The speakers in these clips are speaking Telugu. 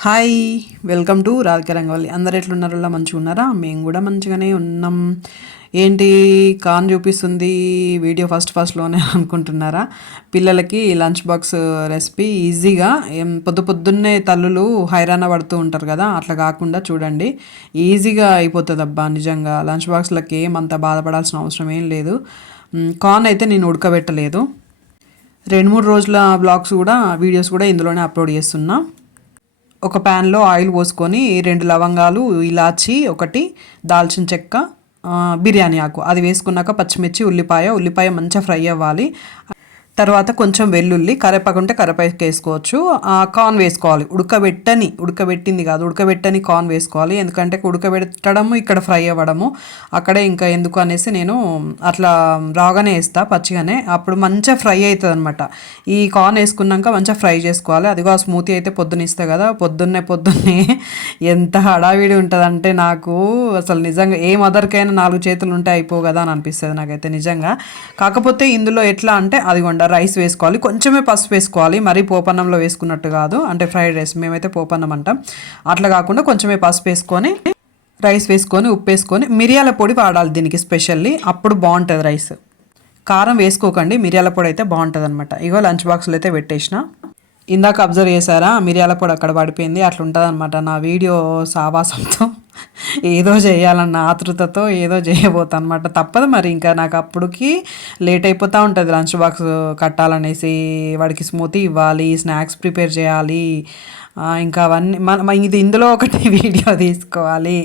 Hi welcome to Radhika Rangavalli. అందరు ఎట్లున్నారు? అలా మంచిగా ఉన్నారా? మేము కూడా మంచిగానే ఉన్నాం. ఏంటి కాన్ చూపిస్తుంది వీడియో ఫస్ట్ ఫస్ట్లోనే అనుకుంటున్నారా? పిల్లలకి లంచ్ బాక్స్ రెసిపీ ఈజీగా పొద్దు పొద్దున్నే తల్లులు హైరాణ పడుతూ ఉంటారు కదా అట్లా కాకుండా చూడండి. ఈజీగా అయిపోతుంది అబ్బా నిజంగా. లంచ్ బాక్స్లకి ఏమంత బాధపడాల్సిన అవసరం ఏం లేదు. కాన్ కార్న్ అయితే నేను ఉడకబెట్టలేదు. రెండు మూడు రోజుల బ్లాగ్స్ కూడా వీడియోస్ కూడా ఇందులోనే అప్లోడ్ చేస్తున్నా. ఒక ప్యాన్లో ఆయిల్ పోసుకొని రెండు లవంగాలు ఇలాచి ఒకటి దాల్చిన చెక్క బిర్యానీ ఆకు. అది వేసుకున్నాక పచ్చిమిర్చి ఉల్లిపాయ. ఉల్లిపాయ మంచిగా ఫ్రై అవ్వాలి. తర్వాత కొంచెం వెల్లుల్లి కరేపాకు ఉంటే కరివేపాకు వేసుకోవచ్చు. ఆ, కార్న్ వేసుకోవాలి. ఉడకబెట్టని ఉడకబెట్టింది కాదు ఉడకబెట్టని కార్న్ వేసుకోవాలి. ఎందుకంటే ఉడకబెట్టడము ఇక్కడ ఫ్రై అవ్వడము అక్కడే ఇంకా ఎందుకు అనేసి నేను అట్లా రాగానే వేస్తా పచ్చిగానే. అప్పుడు మంచిగా ఫ్రై అవుతుంది అనమాట ఈ కార్న్ వేసుకున్నాక మంచిగా ఫ్రై చేసుకోవాలి. అదిగో ఆ స్మూతీ అయితే పొద్దున్న ఇస్తా కదా పొద్దున్నే పొద్దున్నే ఎంత హడావిడి ఉంటుందంటే నాకు అసలు నిజంగా ఏ మదర్కైనా నాలుగు చేతులు ఉంటే అయిపో కదా అని అనిపిస్తుంది నాకైతే నిజంగా. కాకపోతే ఇందులో ఎట్లా అంటే అదిగోండి రైస్ వేసుకోవాలి కొంచెమే పసుపు వేసుకోవాలి. మరీ పోపన్నంలో వేసుకున్నట్టు కాదు అంటే ఫ్రైడ్ రైస్ మేమైతే పోపన్నం అంటాం. అట్లా కాకుండా కొంచెమే పసుపు వేసుకొని రైస్ వేసుకొని ఉప్పు వేసుకొని మిరియాల పొడి వాడాలి దీనికి స్పెషల్లీ. అప్పుడు బాగుంటుంది రైస్. కారం వేసుకోకండి మిరియాల పొడి అయితే బాగుంటుంది అనమాట ఇగో లంచ్ బాక్స్లో అయితే పెట్టేసిన. ఇందాక అబ్జర్వ్ చేశారా మిరియాల పొడి అక్కడ పడిపోయింది అట్లా ఉంటుంది అనమాట నా వీడియో సావాసంతో. ఏదో చేయాలన్న ఆతృతతో ఏదో చేయబోతా అనమాట తప్పదు మరి ఇంకా నాకు అప్పటికి లేట్ అయిపోతూ ఉంటుంది లంచ్ బాక్స్ కట్టాలనేసి వాడికి స్మూతీ ఇవ్వాలి స్నాక్స్ ప్రిపేర్ చేయాలి ఇంకా అవన్నీ మన ఇది ఇందులో ఒకటి వీడియో తీసుకోవాలి.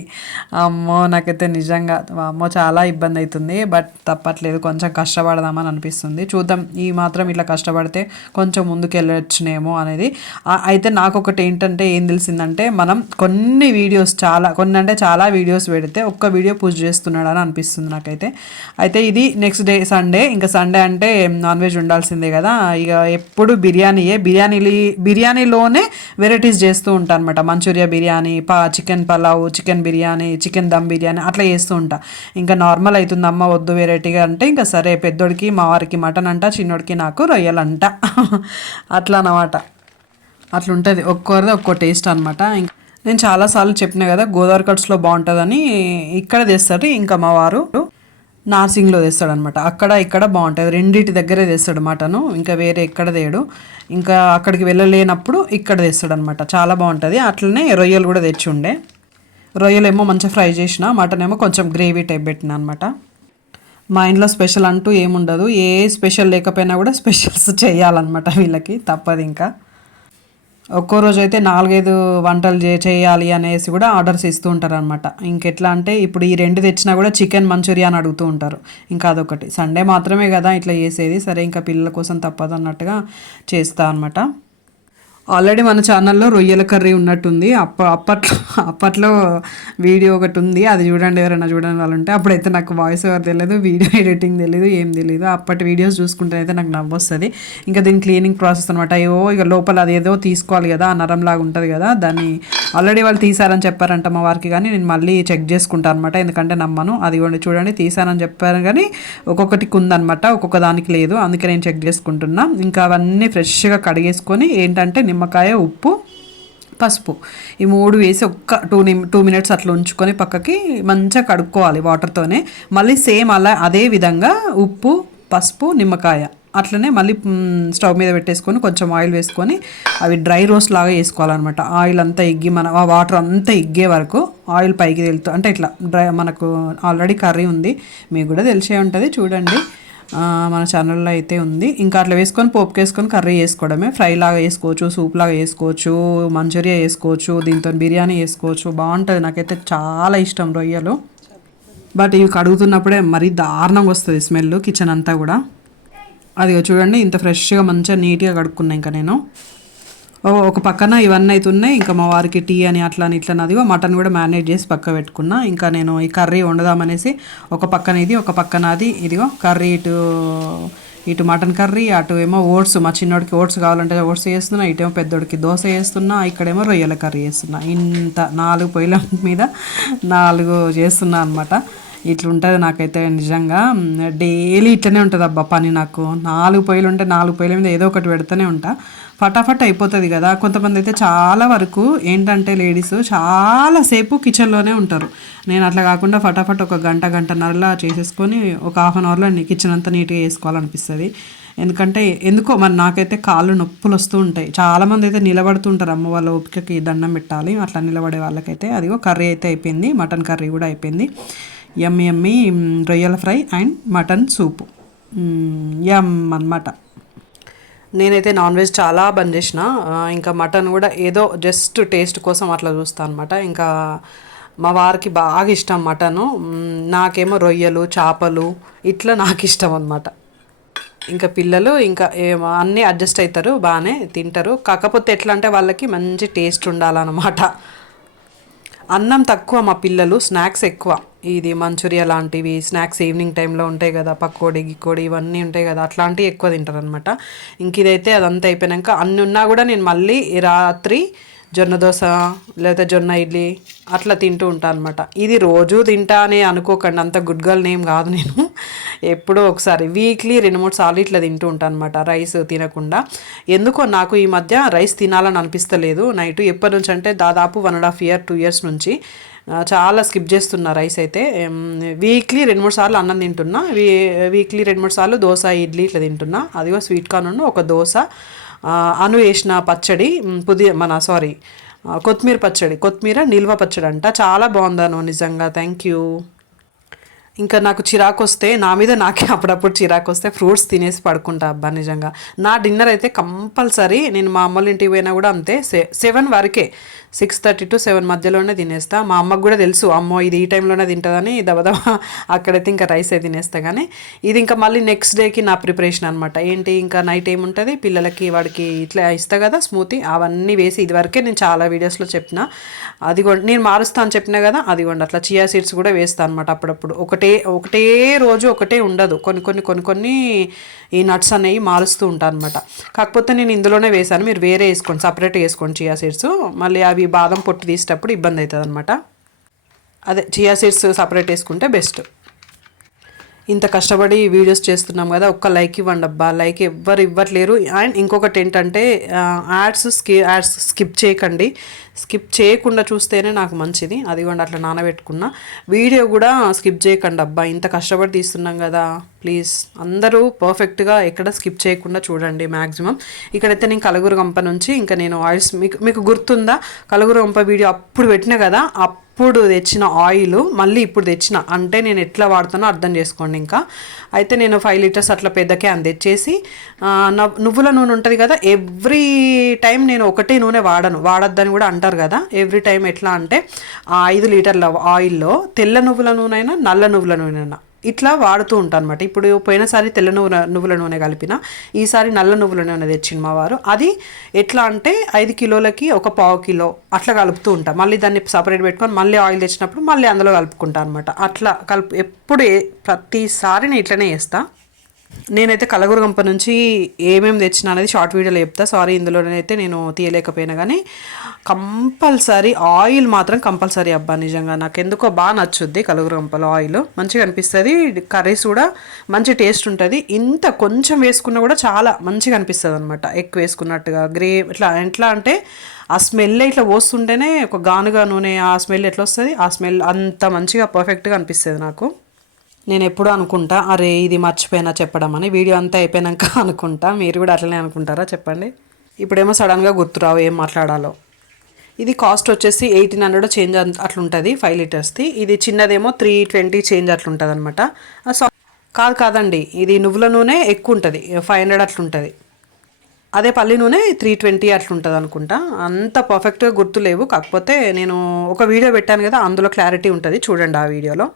అమ్మో నాకైతే నిజంగా అమ్మో చాలా ఇబ్బంది అవుతుంది బట్ తప్పట్లేదు కొంచెం కష్టపడదామని అనిపిస్తుంది. చూద్దాం ఈ మాత్రం ఇట్లా కష్టపడితే కొంచెం ముందుకు వెళ్ళొచ్చునేమో అనేది అయితే నాకు ఒకటి ఏంటంటే ఏం తెలిసిందంటే మనం కొన్ని వీడియోస్ చాలా కొన్ని అంటే చాలా వీడియోస్ పెడితే ఒక్క వీడియో పూజ చేస్తున్నాడు అని అనిపిస్తుంది నాకైతే. అయితే ఇది నెక్స్ట్ డే సండే. ఇంకా సండే అంటే నాన్ వెజ్ ఉండాల్సిందే కదా. ఇక ఎప్పుడు బిర్యానీయే. బిర్యానీ బిర్యానీలోనే వేరే వెరైటీస్ చేస్తూ ఉంటాను అనమాట మంచూరియా బిర్యానీ పా chicken pulao chicken biryani chicken dum biryani అట్లా చేస్తూ ఉంటా. ఇంకా నార్మల్ అవుతుంది అమ్మ వద్దు వెరైటీగా అంటే ఇంకా సరే పెద్దోడికి మా వారికి మటన్ అంట చిన్నోడికి నాకు రొయ్యలంట అట్లా అన్నమాట. అట్లుంటుంది. ఒక్కొక్కరిది ఒక్కో టేస్ట్ అనమాట ఇంకా నేను చాలాసార్లు చెప్పినా కదా గోదావరి కట్స్లో బాగుంటుందని ఇక్కడ తెస్తారు ఇంకా మా వారు నార్సింగ్లో తెస్తాడనమాట. అక్కడ ఇక్కడ బాగుంటుంది రెండింటి దగ్గరే తెస్తాడు మటను. ఇంకా వేరే ఎక్కడ తేడు. ఇంకా అక్కడికి వెళ్ళలేనప్పుడు ఇక్కడ తెస్తాడనమాట. చాలా బాగుంటుంది అట్లనే రొయ్యలు కూడా తెచ్చి ఉండే రొయ్యలేమో మంచిగా ఫ్రై చేసిన మటన్ ఏమో కొంచెం గ్రేవీ టైప్ పెట్టిన అనమాట మా ఇంట్లో స్పెషల్ అంటూ ఏముండదు. ఏ స్పెషల్ లేకపోయినా కూడా స్పెషల్స్ చేయాలన్నమాట వీళ్ళకి. తప్పదు ఇంకా ఒక్కో రోజు అయితే నాలుగైదు వంటలు చే చేయాలి అనేసి కూడా ఆర్డర్స్ ఇస్తూ ఉంటారు అనమాట ఇంకెట్లా అంటే ఇప్పుడు ఈ రెండు తెచ్చినా కూడా చికెన్ మంచూరియా అని అడుగుతూ ఉంటారు. ఇంకా అదొకటి. సండే మాత్రమే కదా ఇట్లా చేసేది. సరే ఇంకా పిల్లల కోసం తప్పదు అన్నట్టుగా చేస్తా అనమాట ఆల్రెడీ మన ఛానల్లో రొయ్యల కర్రీ ఉన్నట్టుంది. అప్ప అప్పట్లో అప్పట్లో వీడియో ఒకటి ఉంది. అది చూడండి ఎవరైనా చూడండి వాళ్ళు ఉంటే అప్పుడైతే నాకు వాయిస్ ఓవర్ తెలియదు వీడియో ఎడిటింగ్ తెలియదు ఏం తెలియదు అప్పటి వీడియోస్ చూసుకుంటే అయితే నాకు నవ్వొస్తుంది ఇంకా దీని క్లీనింగ్ ప్రాసెస్ అనమాట అయ్యో ఇక లోపల అది ఏదో తీసుకోవాలి కదా నరం లాగా ఉంటుంది కదా దాన్ని ఆల్రెడీ వాళ్ళు తీసారని చెప్పారంట మా వారికి. కానీ నేను మళ్ళీ చెక్ చేసుకుంటాను అనమాట ఎందుకంటే నమ్మను. అది కూడా చూడండి తీసానని చెప్పారు కానీ ఒక్కొక్కటికి ఉందనమాట ఒక్కొక్క దానికి లేదు. అందుకే నేను చెక్ చేసుకుంటున్నా. ఇంకా అవన్నీ ఫ్రెష్గా కడిగేసుకొని ఏంటంటే నిమ్మకాయ ఉప్పు పసుపు. ఈ మూడు వేసి ఒక్క టూ నిమ్ టూ మినిట్స్ అట్లా ఉంచుకొని పక్కకి మంచిగా కడుక్కోవాలి వాటర్తోనే మళ్ళీ సేమ్ అలా అదే విధంగా ఉప్పు పసుపు నిమ్మకాయ అట్లనే మళ్ళీ స్టవ్ మీద పెట్టేసుకొని కొంచెం ఆయిల్ వేసుకొని అవి డ్రై రోస్ట్ లాగా వేసుకోవాలన్నమాట. ఆయిల్ అంతా ఎగ్గి మన ఆ వాటర్ అంతా ఎగ్గే వరకు ఆయిల్ పైకి తెలుతూ అంటే ఇట్లా డ్రై మనకు ఆల్రెడీ కర్రీ ఉంది మీకు కూడా తెలిసే ఉంటుంది చూడండి. మన ఛానల్లో అయితే ఉంది. ఇంకా అట్లా వేసుకొని పోపుకి వేసుకొని కర్రీ వేసుకోవడమే ఫ్రై లాగా వేసుకోవచ్చు సూప్ లాగా వేసుకోవచ్చు మంచూరియా వేసుకోవచ్చు దీంతో బిర్యానీ వేసుకోవచ్చు బాగుంటుంది. నాకైతే చాలా ఇష్టం రొయ్యలు. బట్ ఇవి కడుగుతున్నప్పుడే మరీ దారుణంగా వస్తుంది స్మెల్ కిచెన్ అంతా కూడా. అది చూడండి ఇంత ఫ్రెష్గా మంచిగా నీట్గా కడుక్కున్నా ఇంకా నేను. ఒక పక్కన ఇవన్నీ అయితే ఉన్నాయి. ఇంకా మా వారికి టీ అని అట్లా అని ఇట్లా అని అదిగో మటన్ కూడా మ్యారినేట్ చేసి పక్క పెట్టుకున్నా. ఇంకా నేను ఈ కర్రీ వండుదామనేసి ఒక పక్కన ఇది ఒక పక్కన అది ఇదిగో కర్రీ ఇటు ఇటు మటన్ కర్రీ అటు ఏమో ఓట్స్. మా చిన్నోడికి ఓట్స్ కావాలంటే ఓట్స్ చేస్తున్నా ఇటేమో పెద్దోడికి దోశ చేస్తున్నా ఇక్కడేమో రొయ్యల కర్రీ చేస్తున్నా. ఇంత నాలుగు పొయ్యిల మీద నాలుగు చేస్తున్నా అనమాట ఇట్లుంటుంది నాకైతే నిజంగా. డైలీ ఇట్లనే ఉంటుంది అబ్బా పని నాకు. నాలుగు పొయ్యిలు ఉంటే నాలుగు పొయ్యిల మీద ఏదో ఒకటి పెడుతూనే ఉంటా. ఫటాఫట్ అయిపోతుంది కదా. కొంతమంది అయితే చాలా వరకు ఏంటంటే లేడీస్ చాలాసేపు కిచెన్లోనే ఉంటారు. నేను అట్లా కాకుండా ఫటాఫట్ ఒక గంట గంటన్నరలా చేసేసుకొని ఒక హాఫ్ అన్ అవర్లో కిచెన్ అంతా నీట్గా వేసుకోవాలనిపిస్తుంది ఎందుకంటే ఎందుకో మరి నాకైతే కాళ్ళు నొప్పులు వస్తూ ఉంటాయి. చాలామంది అయితే నిలబడుతుంటారు అమ్మ వాళ్ళ ఓపికకి దండం పెట్టాలి. అట్లా నిలబడే వాళ్ళకైతే అదిగో కర్రీ అయితే అయిపోయింది. మటన్ కర్రీ కూడా అయిపోయింది. ఎమ్మి ఎమ్మి రొయ్యల fry and mutton soup yum అనమాట నేనైతే నాన్ వెజ్ చాలా బంద్ చేసిన. ఇంకా మటన్ కూడా ఏదో జస్ట్ టేస్ట్ కోసం అట్లా చూస్తాను అనమాట ఇంకా మా వారికి బాగా ఇష్టం మటను. నాకేమో రొయ్యలు చేపలు ఇట్లా నాకు ఇష్టం అనమాట ఇంకా పిల్లలు ఇంకా ఏమో అన్నీ అడ్జస్ట్ అవుతారు బాగానే తింటారు. కాకపోతే ఎట్లా అంటే వాళ్ళకి మంచి టేస్ట్ ఉండాలన్నమాట. అన్నం తక్కువ మా పిల్లలు స్నాక్స్ ఎక్కువ. ఇది మంచూరియా లాంటివి స్నాక్స్ ఈవినింగ్ టైంలో ఉంటాయి కదా పకోడీ గికోడి ఇవన్నీ ఉంటాయి కదా అట్లాంటివి ఎక్కువ తింటారు అనమాట ఇంక ఇదైతే అదంతా అయిపోయాక అన్ని ఉన్నా కూడా నేను మళ్ళీ రాత్రి జొన్న దోశ లేదా జొన్న ఇడ్లీ అట్లా తింటూ ఉంటాను అనమాట ఇది రోజు తింటా అని అనుకోకండి. అంత గుడ్ గర్ల్ నేమ్ కాదు నేను. ఎప్పుడో ఒకసారి వీక్లీ రెండు మూడు సార్లు ఇట్లా తింటూ ఉంటాను అనమాట రైస్ తినకుండా. ఎందుకో నాకు ఈ మధ్య రైస్ తినాలని అనిపిస్తలేదు నైట్. ఎప్పటి నుంచి అంటే దాదాపు one and half year two years నుంచి. చాలా స్కిప్ చేస్తున్నా రైస్ అయితే. వీక్లీ రెండు మూడు సార్లు అన్నం తింటున్నా. వీ వీక్లీ రెండు మూడు సార్లు దోశ ఇడ్లీ ఇట్లా తింటున్నా. అదిగో స్వీట్ కార్న్ ఒక దోశ అను వేసిన పచ్చడి మ్, పుది మన సారీ కొత్తిమీర పచ్చడి కొత్తిమీర నిల్వ పచ్చడి అంట చాలా బాగుందను నిజంగా. థ్యాంక్ యూ ఇంకా నాకు చిరాకు వస్తే నా మీద నాకే అప్పుడప్పుడు చిరాకు వస్తే ఫ్రూట్స్ తినేసి పడుకుంటా అబ్బా నిజంగా. నా డిన్నర్ అయితే కంపల్సరీ నేను మా అమ్మల ఇంటికి పోయినా కూడా అంతే. సె సెవెన్ వరకే. సిక్స్ థర్టీ టు సెవెన్ మధ్యలోనే తినేస్తా. మా అమ్మకు కూడా తెలుసు అమ్మో ఇది ఈ టైంలోనే తింటుందని దబదబ అక్కడైతే ఇంకా రైస్ అయితే తినేస్తా కానీ ఇది ఇంకా మళ్ళీ నెక్స్ట్ డేకి నా ప్రిపరేషన్ అనమాట ఏంటి ఇంకా నైట్ ఏముంటుంది? పిల్లలకి వాడికి ఇట్లా ఇస్తా కదా స్మూతీ అవన్నీ వేసి ఇదివరకే నేను చాలా వీడియోస్లో చెప్పిన. అది నేను మారుస్తా అని చెప్పినా కదా అది అట్లా చియా సీడ్స్ కూడా వేస్తాను అనమాట అప్పుడప్పుడు. ఒకటి ఒకటే రోజు ఒకటే ఉండదు. కొన్ని కొన్ని కొన్ని కొన్ని ఈ నట్స్ అనేవి మారుస్తూ ఉంటాను అనమాట కాకపోతే నేను ఇందులోనే వేసాను మీరు వేరే వేసుకోండి సపరేట్ వేసుకోండి చియా సీడ్స్ మళ్ళీ అవి బాదం పొట్టు తీసేటప్పుడు ఇబ్బంది అవుతుంది అనమాట అదే చియా సీడ్స్ సపరేట్ వేసుకుంటే బెస్ట్. ఇంత కష్టపడి వీడియోస్ చేస్తున్నాం కదా ఒక్క లైక్ ఇవ్వండి అబ్బా. లైక్ ఎవ్వరు ఇవ్వట్లేరు. అండ్ ఇంకొకటి ఏంటంటే యాడ్స్ స్కి యాడ్స్ స్కిప్ చేయకండి. స్కిప్ చేయకుండా చూస్తేనే నాకు మంచిది. అది కూడా అట్లా నానబెట్టుకున్నా. వీడియో కూడా స్కిప్ చేయకండి అబ్బా. ఇంత కష్టపడి తీస్తున్నాం కదా. ప్లీజ్ అందరూ పర్ఫెక్ట్గా ఎక్కడ స్కిప్ చేయకుండా చూడండి మ్యాక్సిమం ఇక్కడైతే నేను కలగూరు గంప నుంచి ఇంకా నేను ఆయిల్స్ మీకు మీకు గుర్తుందా? కలగూరు గంప వీడియో అప్పుడు పెట్టిన కదా ఇప్పుడు తెచ్చిన ఆయిల్ మళ్ళీ ఇప్పుడు తెచ్చిన అంటే నేను ఎట్లా వాడుతానో అర్థం చేసుకోండి ఇంకా. అయితే నేను ఫైవ్ లీటర్స్ అట్లా పెద్ద క్యాన్ తెచ్చేసి నువ్వుల నూనె ఉంటుంది కదా ఎవ్రీ టైం నేను ఒకటే నూనె వాడను. వాడొద్దని కూడా అంటారు కదా ఎవ్రీ టైం ఎట్లా అంటే ఐదు లీటర్ల ఆయిల్లో తెల్ల నువ్వుల నూనె అయినా నల్ల నువ్వుల నూనె అయినా. ఇట్లా వాడుతూ ఉంటాను అనమాట ఇప్పుడు పోయినసారి తెల్ల నువ్వుల నువ్వుల నూనె కలిపిన ఈసారి నల్ల నువ్వుల నూనె తెచ్చింది మా వారు. అది ఎట్లా అంటే ఐదు కిలోలకి ఒక పావు కిలో అట్లా కలుపుతూ ఉంటాను మళ్ళీ దాన్ని సపరేట్ పెట్టుకొని మళ్ళీ ఆయిల్ తెచ్చినప్పుడు మళ్ళీ అందులో కలుపుకుంటాను అనమాట అట్లా కలుపు ఎప్పుడు ప్రతిసారి నేను ఇట్లనే చేస్తాను నేనైతే కలగురగంప నుంచి ఏమేమి తెచ్చినా అనేది షార్ట్ వీడియోలో చెప్తా. సారీ ఇందులోనైతే నేను తీయలేకపోయినా కానీ కంపల్సరీ ఆయిల్ మాత్రం కంపల్సరీ అబ్బా నిజంగా. నాకు ఎందుకో బాగా నచ్చుద్ది కలగురగంపలో ఆయిల్. మంచిగా అనిపిస్తుంది. కర్రీస్ కూడా మంచి టేస్ట్ ఉంటుంది. ఇంత కొంచెం వేసుకున్నా కూడా చాలా మంచిగా అనిపిస్తుంది అనమాట ఎక్కువ వేసుకున్నట్టుగా. గ్రే ఇట్లా ఎట్లా అంటే ఆ స్మెల్ ఇట్లా పోస్తుంటేనే ఒక గానుగా నూనె ఆ స్మెల్ ఎట్లా వస్తుంది? ఆ స్మెల్ అంత మంచిగా పర్ఫెక్ట్గా అనిపిస్తుంది నాకు. నేను ఎప్పుడూ అనుకుంటా అరే ఇది మర్చిపోయినా చెప్పడం అని. వీడియో అంతా అయిపోయినాక అనుకుంటా. మీరు కూడా అట్లనే అనుకుంటారా? చెప్పండి. ఇప్పుడేమో సడన్గా గుర్తురావు ఏం మాట్లాడాలో. ఇది కాస్ట్ వచ్చేసి ఎయిటీన్ హండ్రెడ్ చేంజ్ అట్లుంటుంది ఫైవ్ లీటర్స్ది. ఇది చిన్నదేమో త్రీ ట్వంటీ చేంజ్ అట్లుంటుంది అనమాట కాదు కాదండి ఇది నువ్వుల నూనె ఎక్కువ ఉంటుంది ఫైవ్ హండ్రెడ్ అట్లుంటుంది. అదే పల్లి నూనె త్రీ ట్వంటీ అట్లుంటుంది అనుకుంటా అంత పర్ఫెక్ట్గా గుర్తులేవు. కాకపోతే నేను ఒక వీడియో పెట్టాను కదా అందులో క్లారిటీ ఉంటుంది. చూడండి ఆ వీడియోలో.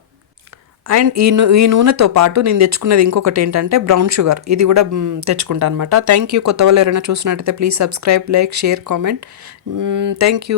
అండ్ ఈ నూ ఈ నూనెతో పాటు నేను తెచ్చుకున్నది ఇంకొకటి ఏంటంటే బ్రౌన్ షుగర్. ఇది కూడా తెచ్చుకుంటాను అనమాట థ్యాంక్ యూ కొత్త వాళ్ళు ఎవరైనా చూసినట్టయితే please subscribe like share comment thank you